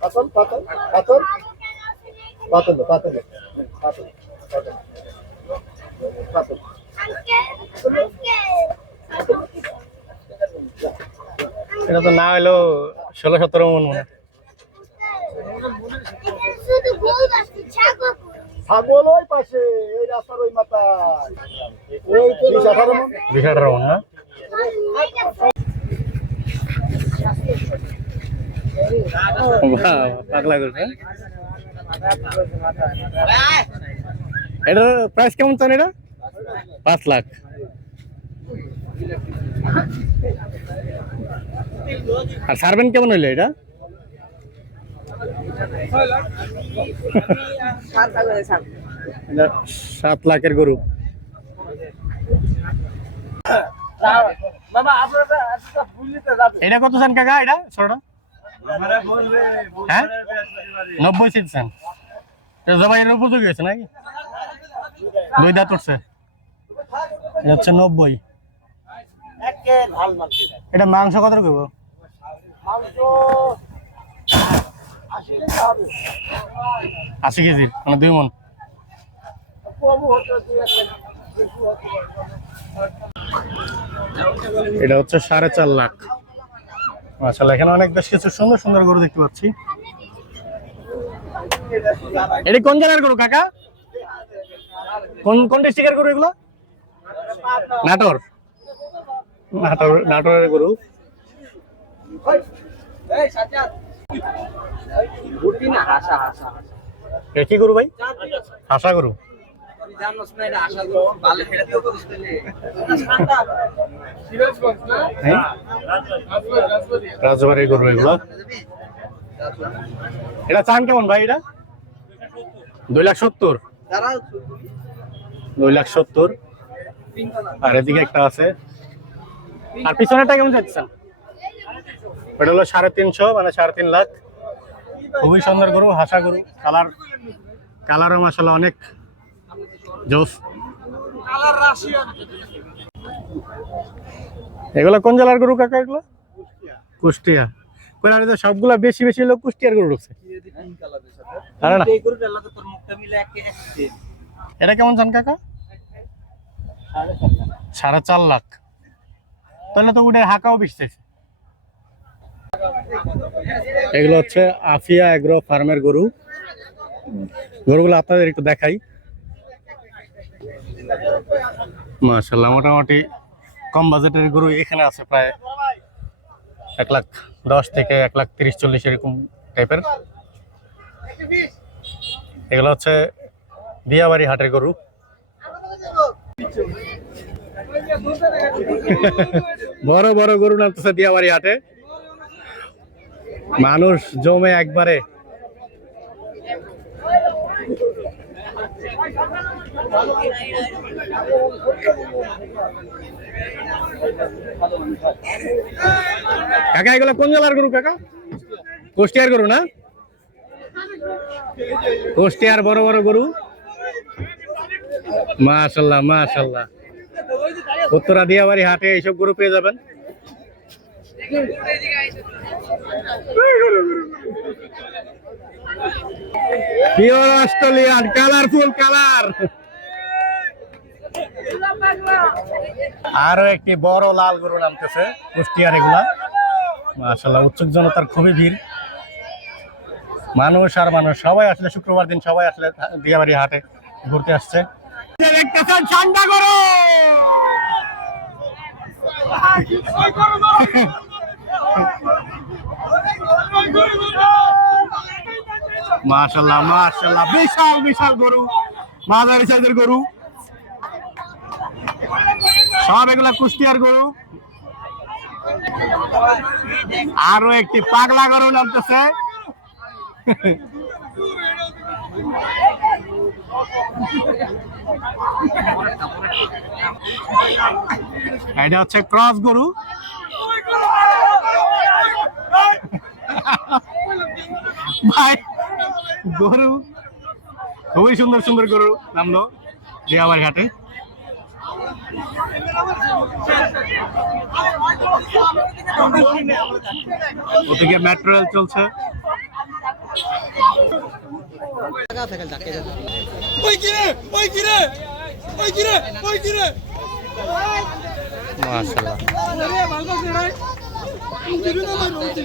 পাতল পাতল পাতল। পাতল পাতল পাতল পাতল। এটা তো না হলো ষোলো সতেরো মন মনে হয়। শুধু ছাগল ওই পাশে এই রাস্তার ওই মাথায়। ওই বিশ আঠারো মন? বিশ আঠারো মন না? পাগলা হ্যাঁ? এটার প্রাইস কেমন চান এটা? পাঁচ লাখ। আর সার্ভেন কেমন হইল এটা? সাত লাখের গরু। এটা কত চান কাকা? এটা ছোটটা? হ্যাঁ? নব্বই সিট চান এটা জবাই এর উপযোগী হয়েছে নাকি? দুই দাঁত উঠছে। এটা হচ্ছে নব্বই। একে ভালো মাল এটা মাংস কত করব মাংস আশি কেজির মানে দুই মন। এটা হচ্ছে সাড়ে চার লাখ। মাসাল্লাহ এখানে অনেক বেশ কিছু সুন্দর সুন্দর গরু দেখতে পাচ্ছি। এটা কোন জেলার গরু কাকা? কোন কোন ডিস্ট্রিক্টের গরু এগুলো? নাটোর। নাটোর নাটোরের গরু। কি গরু ভাই? হাসা গরু। হ্যাঁ? রাজবাড়ির গরু এগুলো এটা চান কেমন ভাই এটা? দুই লাখ সত্তর। দুই লাখ সত্তর। আর এদিকে একটা আছে। আর পিছনেরটা কেমন যাচ্ছেন ওটা হলো সাড়ে তিনশো মানে সাড়ে তিন লাখ। খুবই সুন্দর গরু হাসা গরু। কালার কালারও মাসাল্লাহ অনেক জোস। এগুলো কোন জেলার গরু কাকা এগুলো? কুষ্টিয়া। তো সবগুলা বেশি বেশি লোক কুষ্টিয়ার গরু ঢুকছে আরে না। এটা কেমন চান কাকা? সাড়ে চার লাখ। তাহলে তো উঠে হাঁকাও বেশি এগুলো হচ্ছে আফিয়া এগ্রো ফার্মের গরু। গরুগুলো আপনাদের একটু দেখাই। মাশাল্লাহ মোটামুটি কম বাজেটের গরু এখানে আছে প্রায় এক লাখ দশ থেকে এক লাখ তিরিশ চল্লিশ এরকম টাইপের। এগুলো হচ্ছে দিয়াবাড়ি হাটের গরু। বড় বড় গরু নামতেছে দিয়াবাড়ি হাটে। মানুষ জমে একবারে। কাকা, এগুলো কোন জেলার গরু কাকা? কুষ্টিয়ার গরু না? কুষ্টিয়ার বড় বড় গরু। মাশাল্লাহ মাশাল্লাহ। উত্তরা দিয়াবাড়ি হাটে এইসব গরু পেয়ে যাবেন। পিওর অস্ট্রেলিয়ান কালারফুল কালার আরও একটি বড় লাল গরু নামতেছে কুষ্টিয়ার এগুলা। মাশাল্লাহ উৎসুক জনতার খুবই ভিড়। মানুষ আর মানুষ সবাই আসলে শুক্রবার দিন সবাই আসলে দিয়াবাড়ি হাটে ঘুরতে আসছে। দেখতেছেন ঠান্ডা গরু। মাশাল্লাহ মাশাল্লাহ বিশাল বিশাল গরু, মাঝারি সাইজের গরু। সব এগুলা কুষ্টিয়ার গরু। আরও একটি পাগলা গরু নামতেছে। এটা হচ্ছে ক্রস গরু। ভাই গরু। খুবই সুন্দর সুন্দর গরু নামলো জিয়াবার ঘাটে। ওদিকে মেট্রো রেল চলছে কিরে ওই কিরে ওই কিরে ওই কিরে মাশাআল্লাহ এই মইমনি মইমনি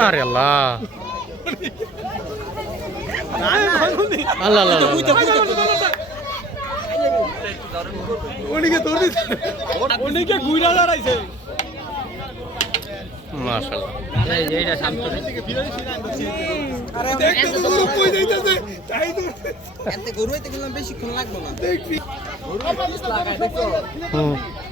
আরে আল্লাহ আল্লাহ আল্লাহ আল্লাহ। ধরে ওনিকে গুইরা দাঁড়াইছে মাশাআল্লাহ দেখতে তো গরু কই যাইতাছে তাই তো এতে গরু হইতে গেলাম বেশিক্ষণ লাগবো না দেখবি হুম।